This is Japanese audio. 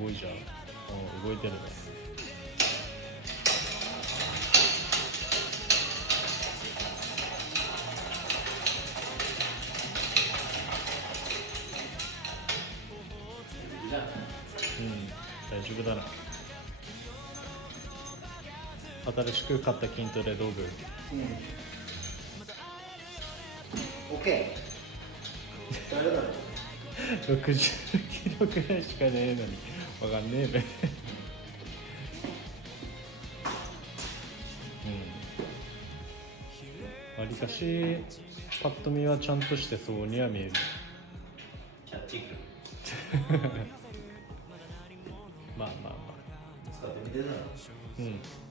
お動いちゃう。動いてるね。大丈夫だな。新しく買った筋トレ道具。OK。誰だろう。60キロくらいしかねえのにわかんねえべ。わりかしパッと見はちゃんとしてそうには見える。キャッチまあまあま使ってみてたら。あ。